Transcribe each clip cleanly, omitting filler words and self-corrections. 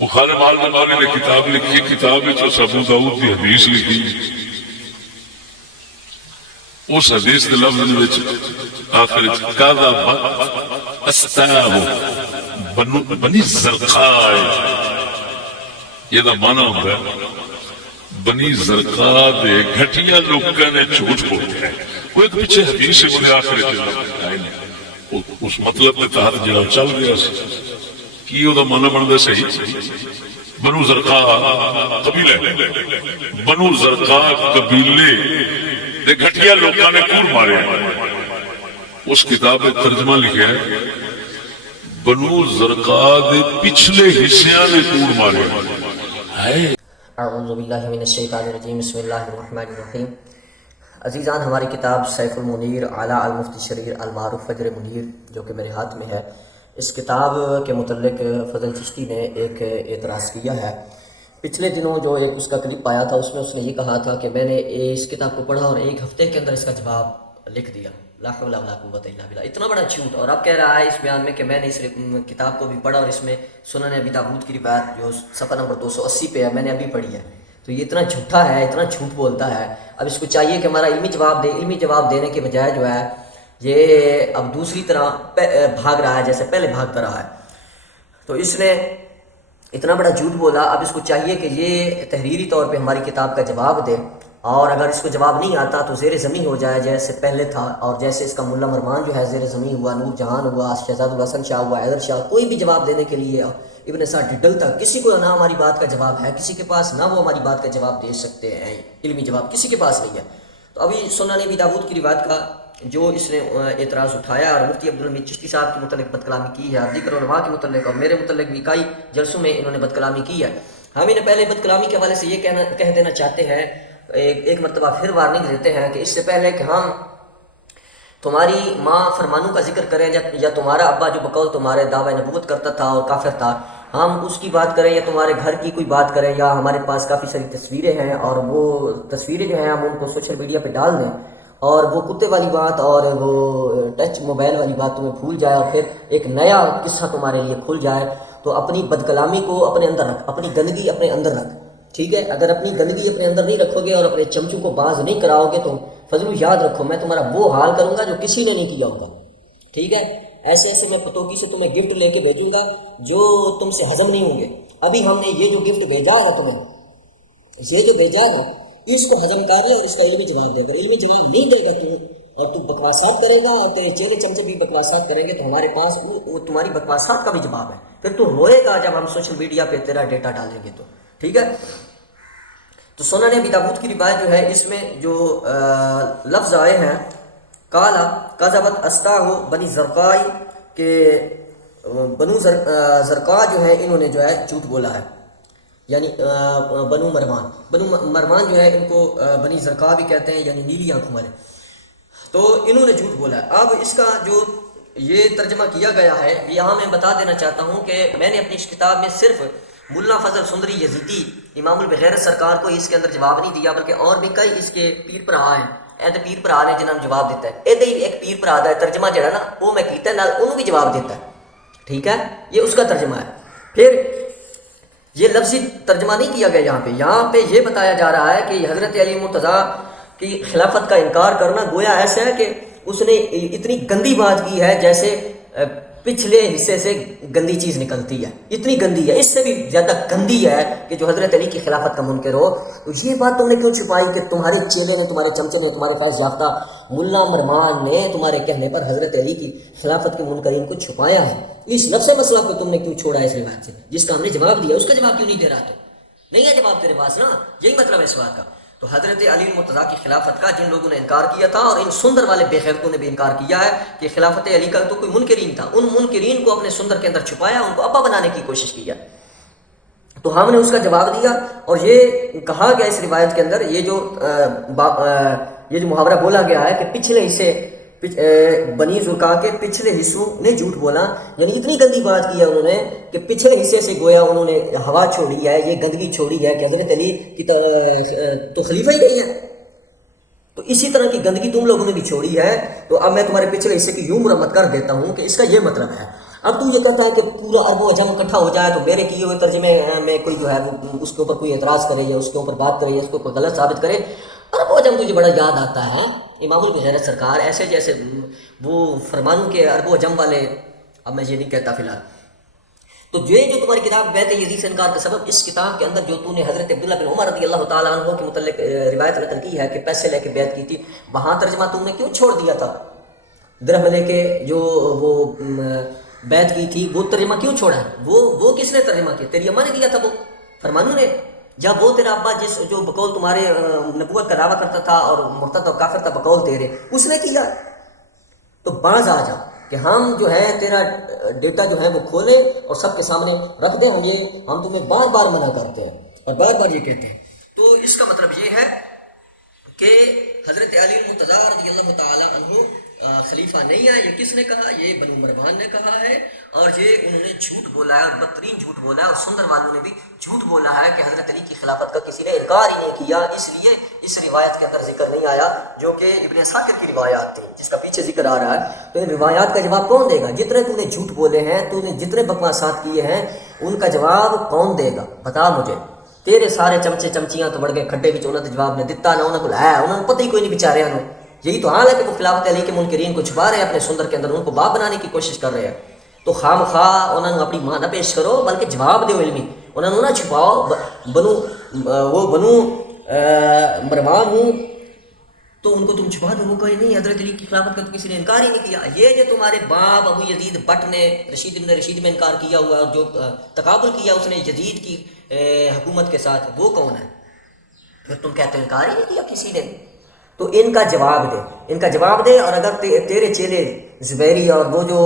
بخاری مالک نے کتاب لکھی، کتاب ابو داؤد کی حدیث لکھی، اس حدیث کے لفظ آخر بنی زرقاء، یہ مانا ہوتا ہے بنی زرقاء دے گھٹیا لوگوں نے جھوٹ بولیا ہے۔ وہ ایک پیچھے حدیث ہے مجھے آخر اس مطلب کے تحت جڑا چل گیا کی وہ مانا بنتا صحیح بنو زرقاء قبیلہ، بنو زرقاء قبیلے دے گھٹیا لوگوں نے کوڑ مارے۔ اس کتاب میں ترجمہ لکھا ہے بنو زرقاء دے پچھلے حصیاں نے کوڑ مارے۔ اعوذ باللہ من الشیطان الرجیم، بسم اللہ الرحمن الرحیم۔ عزیزان، ہماری کتاب سیف المنیر علی المفتی شریر المعروف فجر منیر جو کہ میرے ہاتھ میں ہے، اس کتاب کے متعلق فضل چشتی نے ایک اعتراض کیا ہے۔ پچھلے دنوں جو ایک اس کا کلپ آیا تھا، اس میں اس نے یہ کہا تھا کہ میں نے اس کتاب کو پڑھا اور ایک ہفتے کے اندر اس کا جواب لکھ دیا۔ لا حول ولا قوت الا باللہ، اتنا بڑا جھوٹ۔ اور اب کہہ رہا ہے اس بیان میں کہ میں نے اس کتاب کو بھی پڑھا اور اس میں سنن ابی داؤد کی روایت جو صفحہ نمبر 280 پہ ہے میں نے ابھی پڑھی ہے۔ تو یہ اتنا جھوٹا ہے، اتنا جھوٹ بولتا ہے۔ اب اس کو چاہیے کہ ہمارا علمی جواب دے۔ علمی جواب دینے کے بجائے جو ہے یہ اب دوسری طرح بھاگ رہا ہے جیسے پہلے بھاگتا رہا ہے۔ تو اس نے اتنا بڑا جھوٹ بولا، اب اس کو چاہیے کہ یہ تحریری طور پہ ہماری کتاب کا جواب دے، اور اگر اس کو جواب نہیں آتا تو زیر زمین ہو جائے جیسے پہلے تھا، اور جیسے اس کا ملا مرمان جو ہے زیر زمین ہوا، نور جہان ہوا، شہزاد الحسن شاہ ہوا، حیدر شاہ، کوئی بھی جواب دینے کے لیے ابن سعد ڈڈل تک کسی کو نہ ہماری بات کا جواب ہے، کسی کے پاس نہ وہ ہماری بات کا جواب دے سکتے ہیں، علمی جواب کسی کے پاس نہیں ہے۔ تو ابھی سنن ابی داؤد کی روایت کا جو اس نے اعتراض اٹھایا اور مفتی عبدالحمید چشتی صاحب کے متعلق بد کلامی کی ہے، اور دیگر علماء کے متعلق اور میرے متعلق بھی کئی جلسوں میں انہوں نے بد کلامی کی ہے۔ ہم انہیں پہلے بد کلامی کے حوالے سے یہ کہہ دینا چاہتے ہیں، ایک مرتبہ پھر وارننگ دیتے ہیں کہ اس سے پہلے کہ ہم تمہاری ماں فرمانوں کا ذکر کریں یا تمہارا ابا جو بقول تمہارے دعوی نبوت کرتا تھا اور کافر تھا، ہم اس کی بات کریں یا تمہارے گھر کی کوئی بات کریں، یا ہمارے پاس کافی ساری تصویریں ہیں اور وہ تصویریں جو ہیں ہم ان کو سوشل میڈیا پہ ڈال دیں، اور وہ کتے والی بات اور وہ ٹچ موبائل والی بات تمہیں بھول جائے اور پھر ایک نیا قصہ تمہارے لیے کھل جائے، تو اپنی بد کلامی کو اپنے اندر رکھ، اپنی گندگی اپنے اندر رکھ، ٹھیک ہے؟ اگر اپنی گندگی اپنے اندر نہیں رکھو گے اور اپنے چمچوں کو باز نہیں کراؤ گے تو فضلو یاد رکھو میں تمہارا وہ حال کروں گا جو کسی نے نہیں کیا ہوگا، ٹھیک ہے؟ ایسے ایسے میں پتوکی سے تمہیں گفٹ لے کے بھیجوں گا جو تم سے ہضم نہیں ہوں گے۔ ابھی ہم نے یہ جو گفٹ بھیجا ہے تمہیں، یہ جو بھیجا ہے اس کو ہضم کر لے اور اس کا علمی جواب دے۔ اگر علمی جواب نہیں دے گا تو اور تو بکواسات کرے گا اور تیرے چہرے چمچے بھی بکواسات کریں گے، تو ہمارے پاس وہ تمہاری بکواسات کا بھی جواب ہے۔ پھر تو روئے گا جب ہم سوشل میڈیا پہ تیرا ڈیٹا ڈالیں گے تو، ٹھیک ہے؟ تو سنن ابی داؤد کی روایت جو ہے اس میں جو لفظ آئے ہیں کالا کذبت استاہ بنی زرقاء کہ بنو زرقاء جو ہے انہوں نے جو ہے جھوٹ بولا ہے، یعنی بنو مروان جو ہے ان کو بنی زرقاء بھی کہتے ہیں، یعنی نیلی آنکھوں والے، تو انہوں نے جھوٹ بولا ہے۔ اب اس کا جو یہ ترجمہ کیا گیا ہے یہاں میں بتا دینا چاہتا ہوں کہ میں نے اپنی اس کتاب میں صرف ملا فضل سندری یزیدی امام البغیرت سرکار کو اس کے اندر جواب نہیں دیا، بلکہ اور بھی کئی اس کے پیر بھرا ہیں، ایسے پیر بھرا نے جنہوں نے جواب دیتا ہے۔ ایدے ہی ایک پیر بھرا دا ترجمہ جڑا نا وہ میں کیتا ہے، نال انہوں بھی جواب دیتا ہے، ٹھیک ہے؟ یہ اس کا ترجمہ ہے۔ پھر یہ لفظی ترجمہ نہیں کیا گیا یہاں پہ یہ بتایا جا رہا ہے کہ حضرت علی مرتضیٰ کی خلافت کا انکار کرنا گویا ایسا ہے کہ اس نے اتنی گندی بات کی ہے جیسے پچھلے حصے سے گندی چیز نکلتی ہے، اتنی گندی ہے، اس سے بھی زیادہ گندی ہے کہ جو حضرت علی کی خلافت کا منکر ہو۔ تو یہ بات تم نے کیوں چھپائی کہ تمہارے چیلے نے، تمہارے چمچے نے، تمہارے فیض یافتہ ملا مرمان نے تمہارے کہنے پر حضرت علی کی خلافت کے منکرین کو چھپایا ہے؟ اس لفظ مسئلہ کو تم نے کیوں چھوڑا اس روایت سے جس کا ہم نے جواب دیا؟ اس کا جواب کیوں نہیں دے رہا؟ تو نہیں ہے جواب تیرے پاس نا، یہی مطلب ہے اس بات کا۔ تو حضرت علی مرتضیٰ کی خلافت کا جن لوگوں نے انکار کیا تھا، اور ان سندر والے بے خیرتوں نے بھی انکار کیا ہے کہ خلافت علی کا تو کوئی منکرین تھا، ان منکرین کو اپنے سندر کے اندر چھپایا، ان کو ابا بنانے کی کوشش کی ہے۔ تو ہم نے اس کا جواب دیا، اور یہ کہا گیا اس روایت کے اندر یہ جو محاورہ بولا گیا ہے کہ پچھلے حصے بنی زرقاء کے پچھلے حصوں نے جھوٹ بولا، یعنی اتنی گندی بات کی ہے انہوں نے کہ پچھلے حصے سے گویا انہوں نے ہوا چھوڑی ہے، یہ گندگی چھوڑی ہے کہ حضرت علی کی تو خلیفہ ہی نہیں ہے، تو اسی طرح کی گندگی تم لوگوں نے بھی چھوڑی ہے۔ تو اب میں تمہارے پچھلے حصے کی یوں مرمت کر دیتا ہوں کہ اس کا یہ مطلب ہے اب تو یہ کہتا ہے کہ پورا عرب و عجم اکٹھا ہو جائے تو میرے کیے ہوئے ترجمے میں کوئی جو ہے وہ اس کے اوپر کوئی اعتراض کرے یا اس کے اوپر بات کرے یا اس کو کوئی غلط ثابت کرے، عرب و عجم تجھے بڑا یاد آتا ہے. ہاں امام البحیرہ سرکار ایسے جیسے وہ فرمانوں کے عرب و عجم والے، اب میں یہ نہیں کہتا فی الحال. تو یہ جو تمہاری کتاب بیعت یزید سے انکار کا سبب، اس کتاب کے اندر جو تو نے حضرت عبداللہ بن عمر رضی اللہ تعالیٰ عنہ کے متعلق روایت نقل کی ہے کہ پیسے لے کے بیعت کی تھی، وہاں ترجمہ تم نے کیوں چھوڑ دیا تھا؟ درہم لے کے جو وہ بیعت کی تھی وہ ترجمہ کیوں چھوڑا ہے؟ وہ کس نے ترجمہ کیا؟ تیری اماں نے کیا تھا وہ فرمانوں نے؟ جب وہ تیرا ابا جو بقول تمہارے نبوت کا دعویٰ کرتا تھا اور مرتد اور کافر تھا بقول تیرے، اس نے کیا؟ تو باز آ جا کہ ہم جو ہے تیرا ڈیٹا جو ہے وہ کھولیں اور سب کے سامنے رکھ دیں. ہم تمہیں بار بار منع کرتے ہیں اور بار بار یہ کہتے ہیں. تو اس کا مطلب یہ ہے کہ حضرت علی المرتضیٰ رضی اللہ تعالی عنہ خلیفہ نہیں ہے. یہ کس نے کہا؟ یہ بنو مروان نے کہا ہے، اور یہ انہوں نے جھوٹ بولا ہے اور بدترین جھوٹ بولا ہے، اور سندر والوں نے بھی جھوٹ بولا ہے کہ حضرت علی کی خلافت کا کسی نے انکار ہی نہیں کیا. اس لیے اس روایت کے اندر ذکر نہیں آیا جو کہ ابن عساکر کی روایات تھی جس کا پیچھے ذکر آ رہا ہے. تو ان روایات کا جواب کون دے گا؟ جتنے تو نے جھوٹ بولے ہیں، تو نے جتنے بکواسات کیے ہیں، ان کا جواب کون دے گا؟ بتا مجھے. تیرے سارے چمچے چمچیاں تو بڑھ گئے کھڈے وچ، انہوں نے جواب نے دتا نہ، انہوں کو ہے انہوں نے پتہ ہی کوئی نہیں بیچارے انہوں. یہی تو حال ہے کہ وہ خلافت علی کے منکرین کو چھپا رہے ہیں اپنے سندر کے اندر، ان کو باپ بنانے کی کوشش کر رہے ہیں. تو خام خواہ انہوں نے اپنی ماں نہ پیش کرو بلکہ جواب دو علمی، انہوں نے نہ چھپاؤ. بنو مروان ہوں تو ان کو تم چھپا دو، وہ کوئی نہیں حضرت علی کی خلافت کا تو کسی نے انکار ہی نہیں کیا. یہ جو تمہارے باپ ابو یزید بٹ نے رشید بن رشید میں انکار کیا ہوا اور جو تقابل کیا اس نے یزید کی حکومت کے ساتھ، وہ کون ہے؟ پھر تم کہتے ہو انکار ہی نہیں کیا کسی نے. تو ان کا جواب دے، ان کا جواب دے. اور اگر تیرے چیلے زبیری اور وہ جو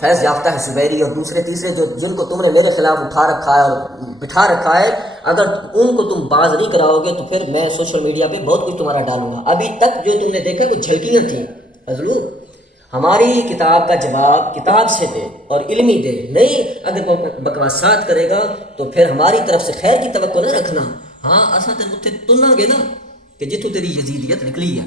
فیض یافتہ ہے زبیری اور دوسرے تیسرے جو جن کو تم نے میرے خلاف اٹھا رکھا ہے اور بٹھا رکھا ہے، اگر ان کو تم باز نہیں کراؤ گے تو پھر میں سوشل میڈیا پہ بہت کچھ تمہارا ڈالوں گا. ابھی تک جو تم نے دیکھا وہ جھلکیاں تھیں. حضور ہماری کتاب کا جواب کتاب سے دے اور علمی دے. نہیں اگر بکواسات کرے گا تو پھر ہماری طرف سے خیر کی توقع نہ رکھنا. ہاں اساں تے تنہ گے نا کہ جتوں تیری یزیدیت نکلی ہے